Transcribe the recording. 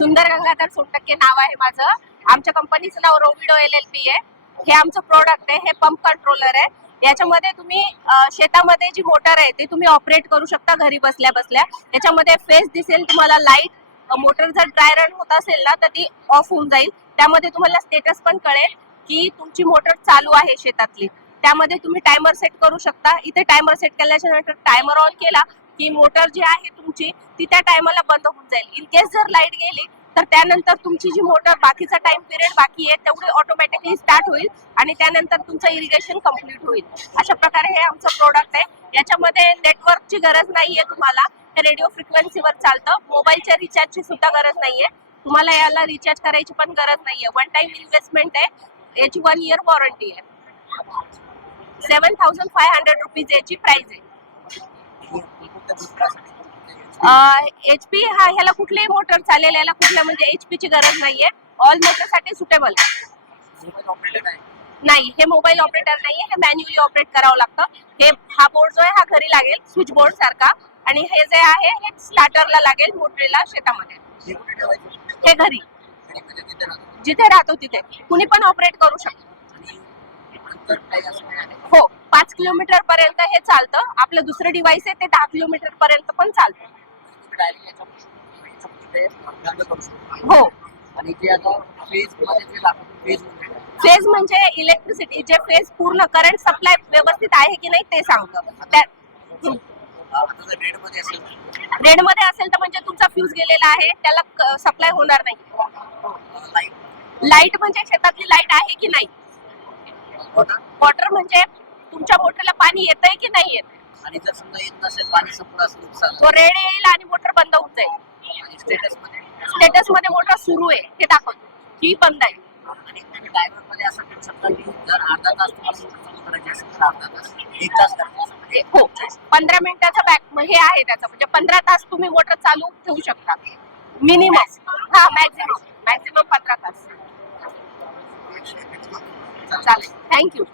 सुंदर गंगाधर सोनटक्के नाव आहे माझं. आमच्या कंपनीचं नाव रोविडो एल एल पी आहे. हे आमचं प्रोडक्ट आहे. हे पंप कंट्रोलर आहे. याच्यामध्ये तुम्ही शेतामध्ये जी मोटर आहे ती तुम्ही ऑपरेट करू शकता घरी बसल्या बसल्या. याच्यामध्ये फेस दिसेल तुम्हाला लाइट मोटर जर ड्राय रन होत असेल ना तर ती ऑफ होऊन जाईल. त्यामध्ये तुम्हाला स्टेटस पण कळेल की तुमची मोटर चालू आहे शेतातली. त्यामध्ये तुम्ही टायमर सेट करू शकता. इथे टायमर सेट केल्याच्यानंतर टायमर ऑन केला की मोटर जी आहे तुमची ती त्या टायमाला बंद होऊन जाईल. इन केस जर लाइट गेली तर त्यानंतर तुमची जी मोटर बाकीचा टाइम पिरियड बाकी आहे तेवढी ऑटोमॅटिकली स्टार्ट होईल आणि त्यानंतर तुमचं इरिगेशन कंप्लीट होईल. अशा प्रकारे हे आमचं प्रोडक्ट आहे. याच्यामध्ये नेटवर्कची गरज नाहीये तुम्हाला. हे रेडिओ फ्रिक्वेन्सीवर चालतं. मोबाईलच्या रिचार्जची सुद्धा गरज नाहीये. तुम्हाला याला रिचार्ज करायची पण गरज नाहीये. वन टाइम इन्व्हेस्टमेंट आहे. याची वन इयर वॉरंटी आहे. Seven thousand five hundred rupees याची प्राइस आहे. एच पी हा ह्याला कुठलीही मोटर चालेल याला कुठल्या म्हणजे एच ची गरज नाहीये. ऑल मोटरसाठी सुटेबल नाही. हे मोबाईल ऑपरेटर नाहीये हे मॅन्युअली ऑपरेट करावं लागतं. हे हा बोर्ड जो आहे हा घरी लागेल स्विच बोर्ड सारखा. आणि हे जे आहे हे स्टार्टरला लागेल मोटरीला शेतामध्ये. हे घरी. जिथे राहतो तिथे. कुणी पण ऑपरेट करू शकतो. किलोमीटर पर्यंत हे चालतं. आपलं दुसरं डिव्हाइस आहे ते दहा किलोमीटर पर्यंत पण चालतं. हो. फेज म्हणजे इलेक्ट्रिसिटी जे फेज पूर्ण करंट सप्लाय व्यवस्थित आहे की नाही ते सांगतं. रेडमध्ये असेल तर म्हणजे तुमचा फ्यूज गेलेला आहे त्याला सप्लाय होणार नाही. लाइट लाइट म्हणजे शेतातली लाइट आहे की नाही? वॉटर म्हणजे तुमच्या मोटरला पाणी येतंय की नाही येत? आणि जर समजा येत नसेल पाणी संपलं नुकसान. तो रेड येईल आणि मोटर बंद होऊन जाईल स्टेटसमध्ये. स्टेटसमध्ये मोटर सुरू आहे हे दाखवतो. ही बंद आहे. आणि तुम्ही ड्रायव्हरमध्ये असं करू शकता की जर अर्धा तास तुम्हाला मोटर चालू करायची असेल तर अर्धा तास एक तास करायचं असेल म्हणजे हो पंधरा मिनिटाचा बॅक हे आहे त्याचं. म्हणजे पंधरा तास तुम्ही मोटर चालू ठेवू शकता. मिनिमम हा मॅक्झिमम मॅक्झिमम पंधरा तास. चालेल. थँक्यू